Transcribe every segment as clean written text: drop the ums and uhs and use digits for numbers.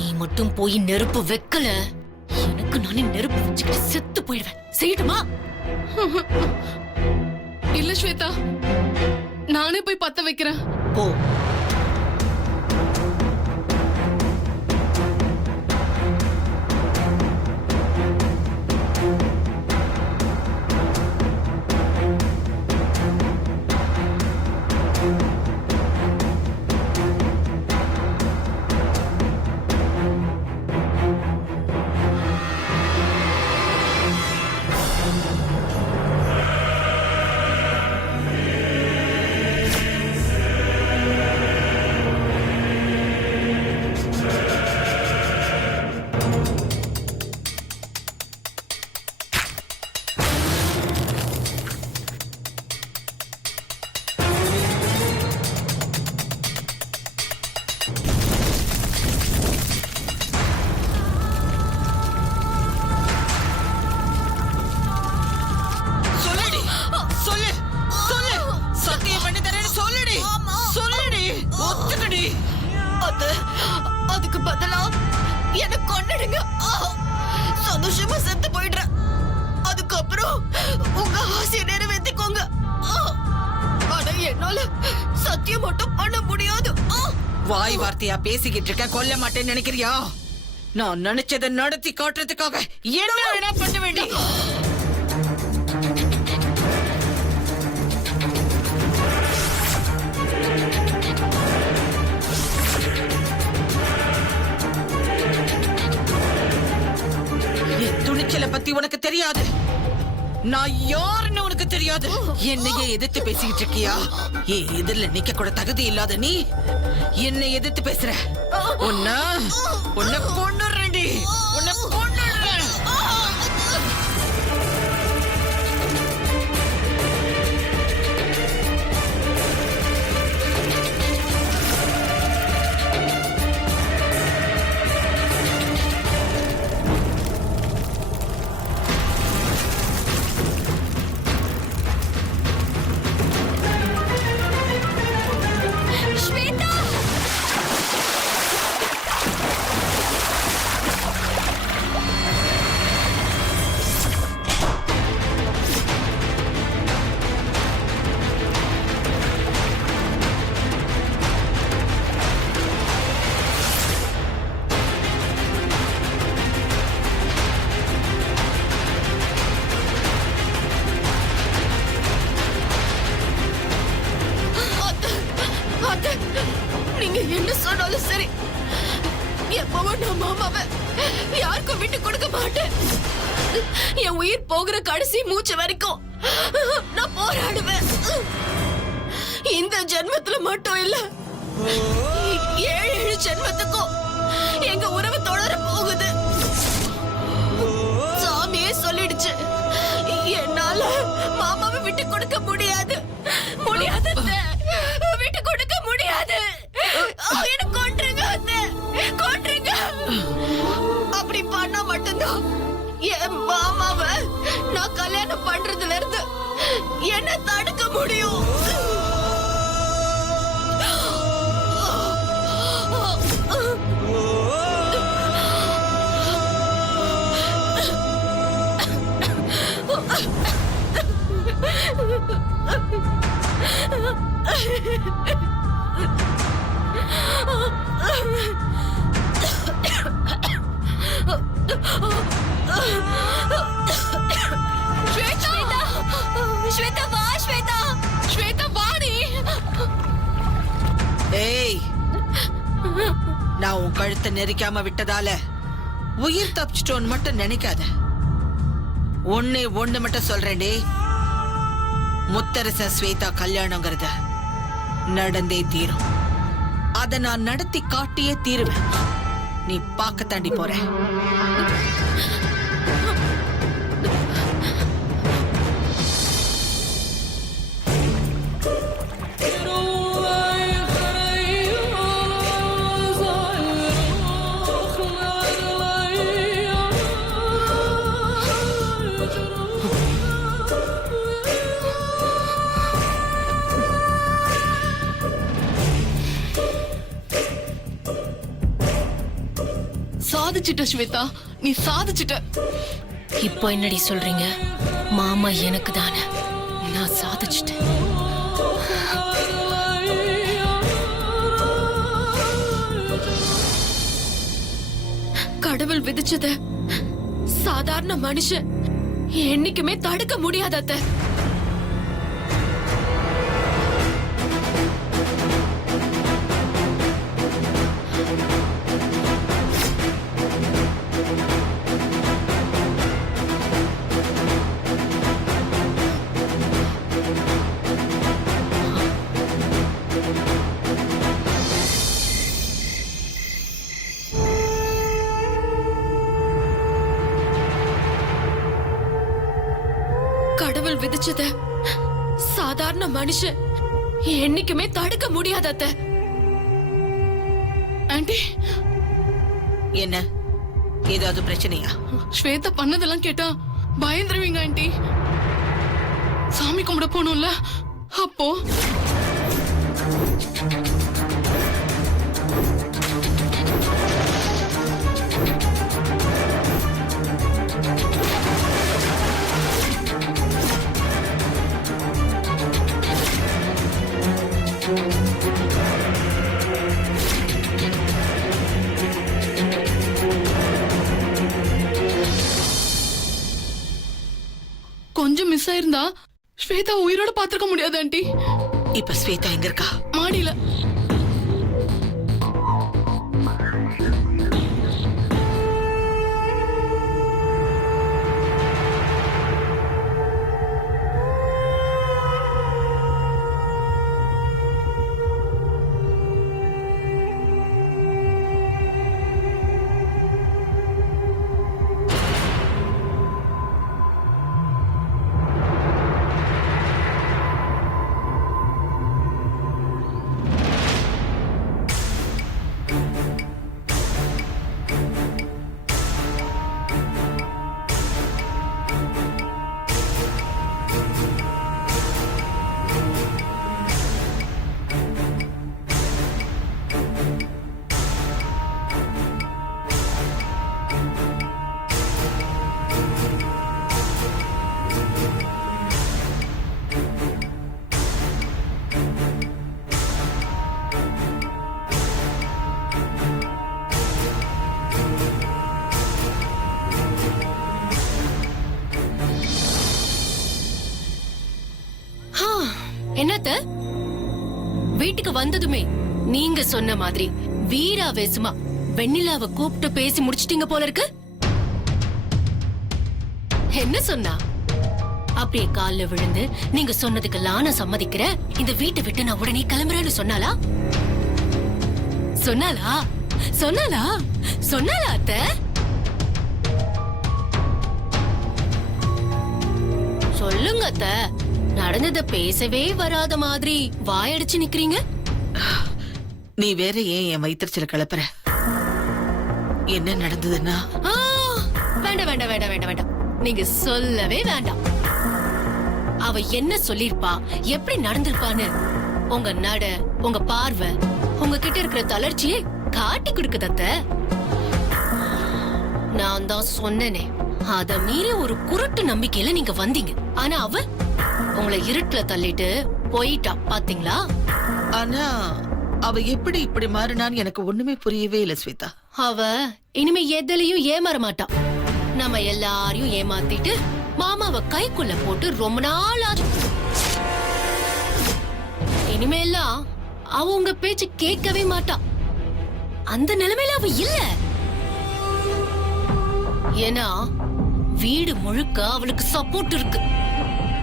நீ மட்டும் போய் நெருப்பு வைக்கல, எனக்கு நானே நெருப்பு வச்சுக்கிட்டு செத்து போயிடுவேன். செய்யட்டுமா? இல்ல ஸ்வேதா, நானே போய் பத்த வைக்கிறேன். போ. அதுக்கு பதிலா என்ன கொன்னுடுங்க. சந்தோஷமா செத்து போயிடுறேன். அதுக்கப்புறம் உங்க ஆசையை நிறைவேற்றிக்கோங்க. ஆனா என்னால சத்தியம் மட்டும் பண்ண முடியாது. வாய் வார்த்தையா பேசிக்கிட்டு இருக்க, கொல்ல மாட்டேன்னு நினைக்கிறியா? நான் நினைச்சதை நடத்தி காட்டுறதுக்காக என்ன வேணா பண்ண வேண்டி. துணிச்சலை பத்தி உனக்கு தெரியாது. நான் யாருன்னு உனக்கு தெரியாது. என்னையே எதிர்த்து பேசிக்கிட்டு இருக்கியா? எதிரில நிக்க கூட தகுதி இல்லாத நீ என்னை எதிர்த்து பேசுற. உன்னை கொன்னுறேன்டி, உன்னை கொன்னுறேன். நீங்க என்ன சொன்னாலும் சரி, எப்பவும் நான் மாமாவை யாருக்கும் விட்டு கொடுக்க மாட்டேன். என் உயிர் போகிற கடைசி மூச்சு வரைக்கும் நான் போராடுவேன். இந்த ஜென்மத்துல மட்டும் இல்ல, 7 ஜென்மத்துக்கும் எங்க உறவு தொடர போகுது. சாமியே சொல்லிடுச்சு, என்னால மாமாவை விட்டு கொடுக்க முடியாது. முடியாது, விட்டு கொடுக்க முடியாது. என்ன கொன்றுங்க, கொன்றுங்க. அப்படி பண்ணா மட்டும்தான் என் மாமாவை நான் கல்யாணம் பண்றதுல இருந்து என்ன தடுக்க முடியும். ஸ்வேதா, வா ஸ்வேதா, ஸ்வேதா வாடி. ஏய், நான் உன் கழுத்தை நெரிக்காம விட்டதால உயிர் தப்பிச்சிட்டோன்னு மட்டும் நினைக்காத. ஒண்ணு மட்டும் சொல்றேன்டே, முத்தரச ஸ்வேதா கல்யாணங்கிறத நடந்தே தீரும். அத நான் நடத்தி காட்டியே தீருவேன். நீ பார்க்க தாண்டி போற. சாதிச்சிட்ட ஸ்வேதா, நீ சாதிச்சிட்ட. இப்போ என்னடி சொல்றீங்க? மாமா எனக்கு தானே, நான் சாதிச்சிட்டேன். கடவுள் விதிச்சத சாதாரண மனுஷன் என்னைக்குமே தடுக்க முடியாத அத்தை. கடவுள் விதிச்சத சாதாரண மனுஷன் என்னைக்குமே தடுக்க முடியாத அத்தை. ஆண்டி, என்ன ஏதாவது பிரச்சனையா? ஸ்வேதா பண்ணதெல்லாம் கேட்டா பயந்துருவீங்க ஆண்டி. சாமி கும்பிட போகணும்ல, அப்போ கொஞ்சம் மிஸ் ஆயிருந்தா ஸ்வேதா உயிரோட பாத்துக்க முடியாது ஆண்டி. இப்ப ஸ்வேதா எங்க இருக்கா? மாடியில. என்னத்த வீட்டுக்கு வந்ததுமே நீங்க சொன்ன மாதிரி வீராவேசமா வெண்ணிலாவை கூப்பிட்டு பேசி முடிச்சிட்டீங்க போல இருக்கு. என்ன சொன்னா? அப்படியே கால்ல விழுந்து நீங்க சொன்னதுக்கெல்லாம் நான் சம்மதிக்கிறேன், இந்த வீட்டை விட்டு நான் உடனே கிளம்புறேன்னு சொன்னாலா? சொன்னாலா சொன்னாலா சொன்னாலா அத்த? சொல்லுங்க அத்த. நடந்தத பேசவே வராத மாதிரி வாயடிச்சு நிக்கிறீங்க. நீ வேற ஏன் என் வயிற்றுல கிளப்புற? என்ன நடந்ததுன்னா? வேண்டாம் வேண்டாம் வேண்டாம் வேண்டாம் வேண்டாம், நீங்க சொல்லவே வேண்டாம். அவ என்ன சொல்லிருப்பா, எப்படி நடந்திருப்பான்னு உங்க நட, உங்க பார்வை, உங்ககிட்ட இருக்கிற தளர்ச்சியை காட்டி கொடுக்குது அத்த. நான் தான் சொன்னேனே, அத மீறி ஒரு குருட்டு நம்பிக்கையில நீங்க வந்தீங்க. ஆனா அவ உங்களை இருட்டுல தள்ளிட்டு போயிட்டா, பாத்தீங்களா? ஆனா அவ எப்படி இப்படி மாறினான்னு எனக்கு ஒண்ணுமே புரியவே இல்ல ஸ்வேதா. அவ இனிமே எதுலயும் ஏமாற மாட்டா. நம்ம எல்லாரையும் ஏமாத்திட்டு மாமாவை கைக்குள்ள போட்டு ரொம்ப நாள் ஆச்சு. இனிமேலாம் அவ உங்க பேச்சு கேட்கவே மாட்டா. அந்த நிலைமையில அவ இல்ல. ஏன்னா வீடு முழுக்க அவளுக்கு சப்போர்ட் இருக்கு.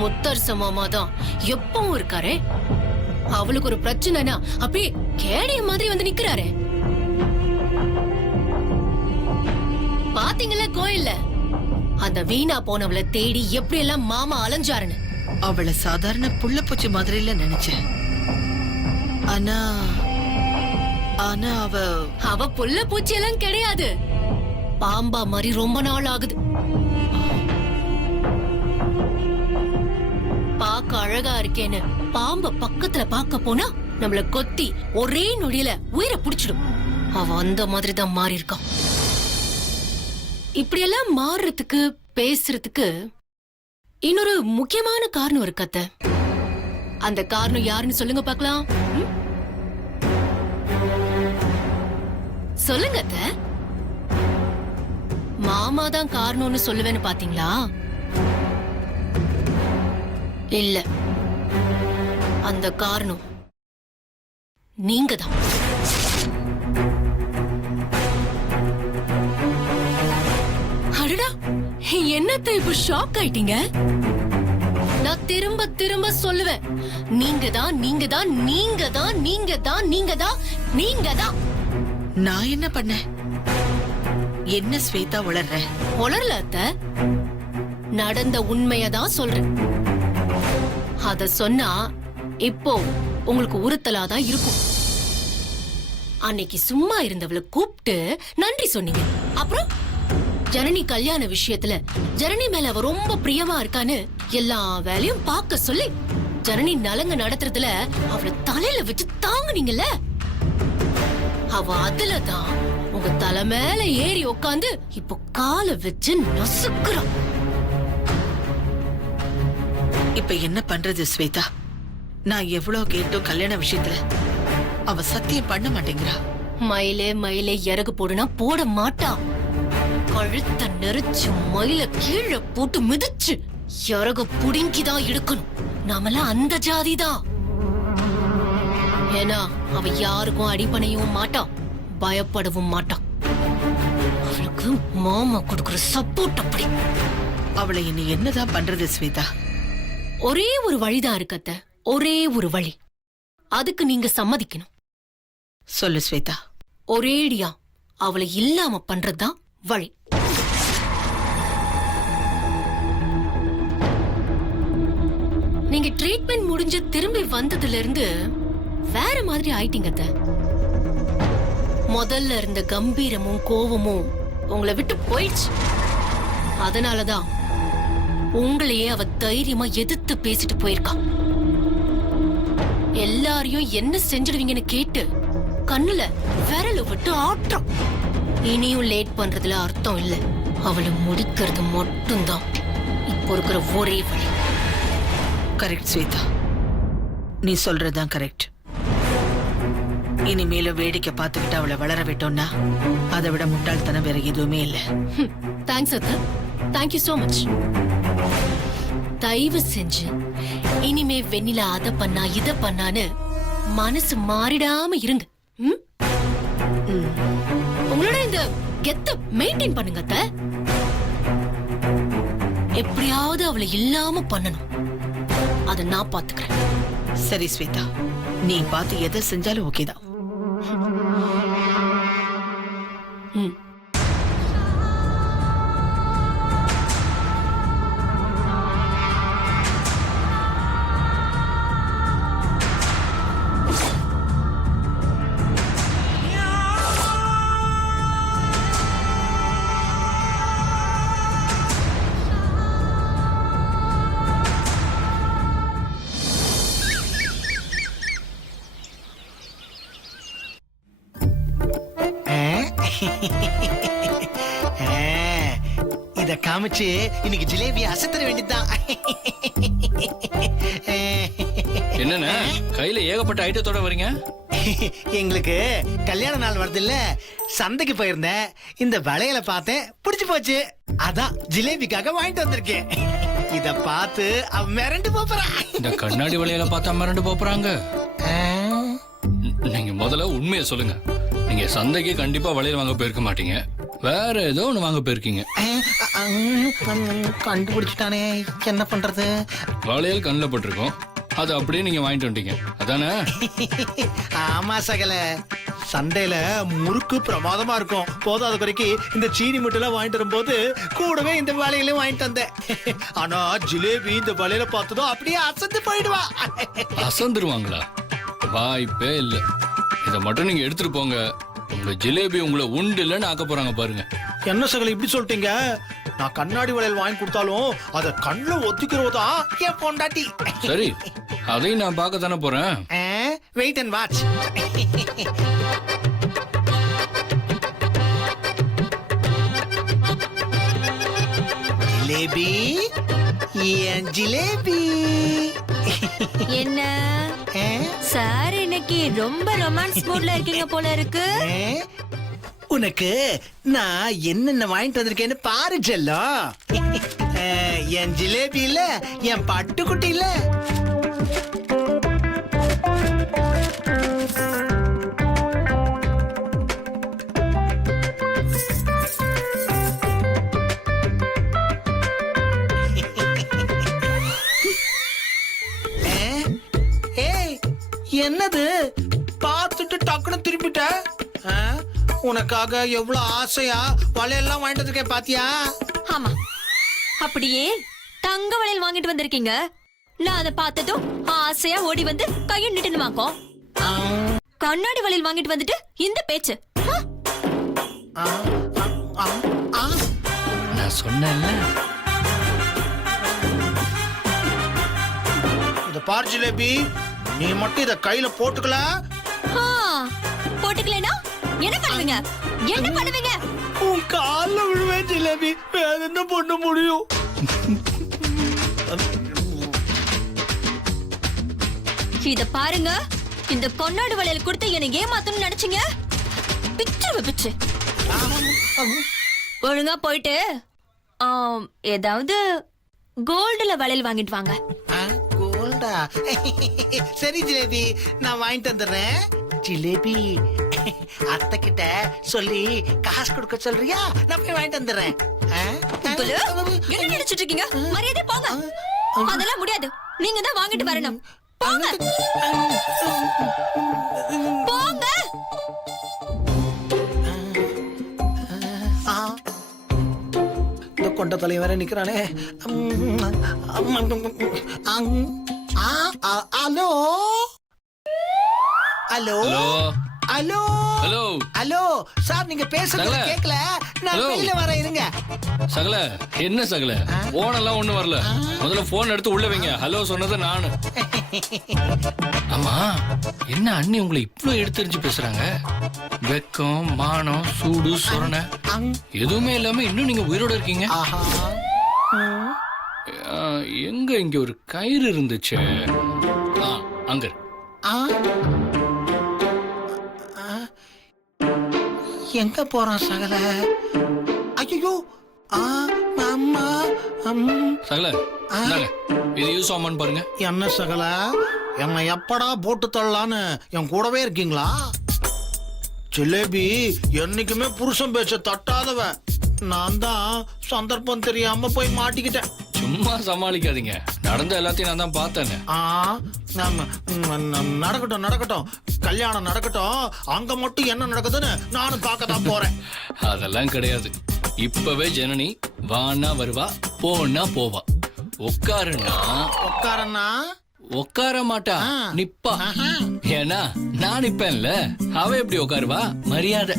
முத்தரச மாமா தான் எப்பவும் இருக்காரே. அவளுக்கு ஒரு பிரச்சனைனா அப்படியே கேடிய மாதிரி வந்து நிக்கிறாரே. பாத்தீங்களா கோயில்ல அந்த வீணா போனவளை தேடி எப்படி எல்லாம் மாமா அலைஞ்சாருன்னு. அவளை சாதாரண புள்ள பூச்சி மாதிரில நினைச்சேன். ஆனா ஆனா அவ புள்ள பூச்சி எல்லாம் கிடையாது, பாம்பா மாதிரி ரொம்ப நாள் ஆகுது. பாக்க அழகா இருக்கேன்னு பாம்ப பக்கத்துல பாக்க போனா நம்மள கொத்தி ஒரே நொடியில உயிரை புடிச்சிடும். அவ அந்த மாதிரி தான் மாறி இருக்கான். இப்படியெல்லாம் மாறுறதுக்கு பேசுறதுக்கு இன்னொரு முக்கியமான காரணம் இருக்கு அத்தை. அந்த காரணம் யாருன்னு சொல்லுங்க பார்க்கலாம். ம்? சொல்லுங்க அத்தை. மாமா தான் காரணம்னு சொல்லுவேன்னு பாத்தீங்களா? இல்ல, அந்த காரணம் நீங்க தான். அடடா, என்னத்த இப்ப ஷாக் ஆயிட்டீங்க? நான் திரும்ப திரும்ப சொல்லுவேன், நீங்க தான், நீங்க தான், நீங்க தான், நீங்க தான், நீங்க தான், நீங்க தான். நான் என்ன பண்ணேன்? என்ன ஸ்வேதா உளர்ற? உளரல அத்தை, நடந்த உண்மையதான் சொல்றேன். அத சொன்னா இப்போ உங்களுக்கு உறுத்தலாதான் இருக்கும். அன்னைக்கு சும்மா இருந்தவளை கூப்பிட்டு நன்றி சொன்னீங்க. அப்புறம் ஜனனி கல்யாண விஷயத்துல ஜனனி மேல அவ ரொம்ப பிரியமா இருக்கான்னு எல்லா வேலையும் பார்க்க சொல்லி ஜனனி நலங்க நடத்துறதுல அவளை தலையில வச்சு தாங்குனீங்கல்ல. அவ அதுலதான் உங்க தலை மேல ஏறி உக்காந்து இப்போ காலை வச்சு நசுக்குறான். இப்ப என்ன பண்றது ஸ்வேதா? நான் எவ்வளவு கேட்டும் கல்யாண விஷயத்துல அவ சத்தியம் பண்ண மாட்டேங்கிறா. மயிலே மயிலே இறகு போடுனா போட மாட்டா. கழுத்த நெரிச்சு மயில கீழே போட்டு மிதிச்சு இறகு புடுங்கிதான் எடுக்கணும். நாமெல்லாம் அந்த ஜாதிதான். ஏன்னா அவ யாருக்கும் அடிபணையும் மாட்டா, பயப்படவும் மாட்டா. அவளுக்கு மாமா கொடுக்கிற சப்போர்ட் அப்படி. அவளை இனி என்னதான் பண்றது ஸ்வேதா? ஒரே ஒரு வழிதான் இருக்கத்த, ஒரே ஒரு வழி. அதுக்கு நீங்க சம்மதிக்கணும். சொல்லு ஸ்வேதா. ஒரேடியா அவளை இல்லாம பண்றதுதான் வழி. நீங்க ட்ரீட்மெண்ட் முடிஞ்சு திரும்பி வந்ததுல இருந்து வேற மாதிரி ஆயிட்டீங்க அத்தை. முதல்ல இருந்த கம்பீரமும் கோவமும் உங்களை விட்டு போயிடுச்சு. அதனாலதான் உங்களையே அவ தைரியமா எதிர்த்து பேசிட்டு போயிருக்கா. எல்லாரையும் என்ன செஞ்சிடுவீங்கன்னு கேட்டு கண்ணுல விரல விட்டு ஆட்டம். இனியும் லேட் பண்றதுல அர்த்தம் இல்ல. அவளை முடிக்கிறது மட்டும்தான் இப்போ இருக்கிற ஒரே வழி. கரெக்ட் ஸ்வேதா, நீ சொல்றதுதான் கரெக்ட். இனிமேல வேடிக்கை பார்த்துக்கிட்டு அவளை வளர விட்டோம்னா அதை விட முட்டாள்தனம் வேற எதுவுமே இல்ல. தேங்க்ஸ் அத்தை, தேங்க்யூ சோ மச். தயவு செஞ்சு இனிமே வெண்ணிலா அத பண்ணா இத பண்ணான்னு மனசு மாறிடாம இருங்க. ம்? உங்களோட இந்த கெத்த மெயின்டைன் பண்ணுங்க அத்தை. எப்படியாவது அவளை இல்லாம பண்ணணும். அத நான் பாத்துக்கிறேன். சரி ஸ்வேதா, நீ பார்த்து எதை செஞ்சாலும் ஓகேதான். ம். இத காமிச்சு இன்னைக்கு ஜிலேபி அசத்தர வேண்டியதுதான். என்னன்னா கையில ஏகப்பட்ட ஐட்டத்தோட வரீங்க? எங்களுக்கு கல்யாண நாள் வருது இல்ல, சந்தைக்கு போயிருந்தேன். இந்த வளையல பார்த்தேன், பிடிச்சு போச்சு. அதான் ஜிலேபிக்காக வாங்கிட்டு வந்திருக்கேன். இத பார்த்து அவ மிரண்டு போறா. இந்த கண்ணாடி வளையல பார்த்தா மிரண்டு போறாங்க. நீங்க முதல்ல உண்மையை சொல்லுங்க. நீங்க சந்தைக்கு கண்டிப்பா வளையல் வாங்க போயிருக்க மாட்டீங்க, வேற ஏதோ ஒண்ணு வாங்க போயிருக்கீங்க. கண்டுபிடிச்சிட்டானே, என்ன பண்றது? வளையல் கண்ணில் பட்டிருக்கோம், அது அப்படியே நீங்க வாங்கிட்டு வந்துட்டீங்க அதானே? ஆமா சகல, சந்தையில முறுக்கு பிரமாதமா இருக்கும். போதாத குறைக்கு இந்த சீனி முட்டைலாம் வாங்கிட்டு வரும்போது கூடவே இந்த வளையலையும் வாங்கிட்டு வந்தேன். ஆனா ஜிலேபி இந்த வளையல பார்த்ததும் அப்படியே அசந்து போயிடுவா. அசந்துருவாங்களா? வாய்ப்பே இல்ல. இத மட்டும் நீங்க எடுத்துட்டு போங்க, உங்க ஜிலேபி உங்களை உண்டு இல்லைன்னு ஆக்க போறாங்க பாருங்க. என்ன சகல இப்படி சொல்லிட்டீங்க? நான் கண்ணாடி வளையல் வாங்கி கொடுத்தாலும் அத கண்ணுல ஒத்திக்கிறதா என் பொண்டாட்டி. சரி, அதையும் நான் பார்க்க தானே போறேன். Wait and watch. ஜிலேபி என் ஜிலேபி என்ன ஆ? சார் இன்னைக்கு ரொம்ப ரொமான்ஸ் மூட்ல இருக்கீங்க போல இருக்கு. ஆ? உனக்கு நான் என்னென்ன வாங்கிட்டு வந்திருக்கேன்னு பாரு செல்லம். என் ஜிலேபி இல்ல என் பட்டுக்குட்டி இல்ல. ஏய், என்னது பார்த்துட்டு டக்குன்னு திரும்பிட்ட? ஆ? உனக்காக எவ்வளவு ஆசையா வளையெல்லாம் வாங்கிட்டு இருக்கேன் பாத்தியா? ஆமா, அப்படியே தங்க வளையல் வாங்கிட்டு வந்திருக்கீங்க. நான் அதை பார்த்ததும் ஆசையா ஓடி வந்து கையை நிட்டுன்னு வாங்கோ. கண்ணாடி வளையல் வாங்கிட்டு வந்துட்டு இந்த பேச்சு. ஹ? ஆ, ஆ, ஆ. நான் சொன்னேன்ல. இத பாரு ஜிலேபி, நீ மட்டும் இத கையில போட்டுக்கல. ஆ, போட்டுக்கலைன்னா என்ன பண்ணுவீங்க? என்ன பண்ணுவீங்க? உன் கால்ல விழுவேன் ஜிலேபி, வேற என்ன பண்ண முடியும்? இத பாருங்க, இந்த கண்ணாடி வளையல் கொடுத்து என்னை ஏமாத்தணும்னு நினைச்சீங்க? பிச்சு பிச்சு. ஒழுங்கா போயிட்டு ஏதாவது கோல்டுல வளையல் வாங்கிட்டு வாங்க. ஆ, கோல்டா? சரி ஜிலேபி, நான் வாங்கிட்டு வந்துடுறேன். ஜிலேபி, அத்தை கிட்ட சொல்லி காசு கொடுக்க சொல்றியா? நான் போய் வாங்கிட்டு வந்துடுறேன். ஆ? உங்களு, என்ன நினைச்சிட்டு இருக்கீங்க? மரியாதை போங்க. அதெல்லாம் முடியாது, நீங்க தான் வாங்கிட்டு வரணும். போங்க போங்க. ஆ. இந்த கொண்ட தலைவர நிக்கிறானே. Hello hello hello hello hello hello sir, நீங்க பேசுறது சகல. கேக்கல. நான் ஹலோ. வெளியில வரேன், இருங்க. சகல, என்ன சகல? போன் எல்லாம் ஒண்ணு வரல. முதல்ல போன் எடுத்து உள்ள வைங்க. ஹலோ சொன்னது நானு. ஆமா, என்ன அண்ணி உங்களை இவ்ளோ எடுத்தறிஞ்சு பேசுறாங்க? வெக்கம், மானம், சூடு, சொரணை எதுவுமே இல்லாம இன்னும் நீங்க உயிரோட இருக்கீங்க. ஆஹா. எங்க இங்க ஒரு கயிறு இருந்துச்சு. அங்க இருக்கு. ஆ. எங்க போறான் சகல? ஐயோ. அம்மா. சகல, இந்தாங்க. இது யூஸ் ஆமான்னு பாருங்க. என்ன சகல, என்னை எப்படா போட்டு தள்ளலான்னு என் கூடவே இருக்கீங்களா? ஜிலேபி என்னைக்குமே புருஷன் பேச்ச தட்டாதவ. நான் தான் சந்தர்ப்பம் தெரியாம போய் மாட்டிக்கிட்டேன். சும்மா சமாளிக்காதீங்க. நடந்த எல்லாத்தையும் நான் தான் பார்த்தேன். நடக்கட்டும் நடக்கட்டும், கல்யாணம் நடக்கட்டும். அங்க மட்டும் என்ன நடக்குதுன்னு நானும் பார்க்க தான் போறேன். அதெல்லாம் கிடையாது. இப்பவே ஜனனி வான்னா வருவா, போன்னா போவா. உட்காருன்னா உட்காரண்ணா. உட்கார மாட்டா, நிப்பா. ஏன்னா நான் நிப்பேன்ல, அவ எப்படி உட்காருவா? மரியாதை.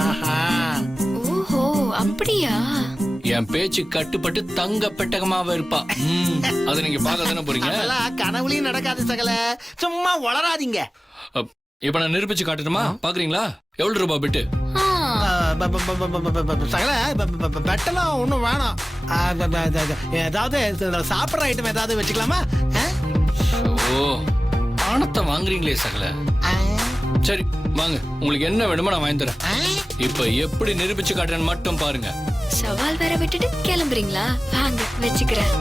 ஆஹா. ஓஹோ, அப்படியா? என் பேச்சு கட்டுப்பட்டு தங்க பெட்டகமாவ இருப்பா. அதை நீங்க பார்க்க தானே போறீங்க. அதெல்லாம் கனவுலயும் நடக்காது சகல, சும்மா வளராதீங்க. இப்ப நான் நிரூபிச்சு காட்டணுமா? பாக்குறீங்களா? எவ்வளவு ரூபாய் பெட்டு? சகல, பெட்டெல்லாம் ஒண்ணும் வேணாம். ஏதாவது சாப்பிடுற ஐட்டம் ஏதாவது வச்சுக்கலாமா? ஓ, பணத்தை வாங்குறீங்களே சகல. சரி வாங்க, உங்களுக்கு என்ன வேணுமோ நான் வாங்கி தரேன். இப்ப எப்படி நிரூபிச்சு காட்டுறேன்னு மட்டும் பாருங்க. சவால் வேற விட்டுட்டு கிளம்புறீங்களா? வாங்க வச்சுக்கிறேன்.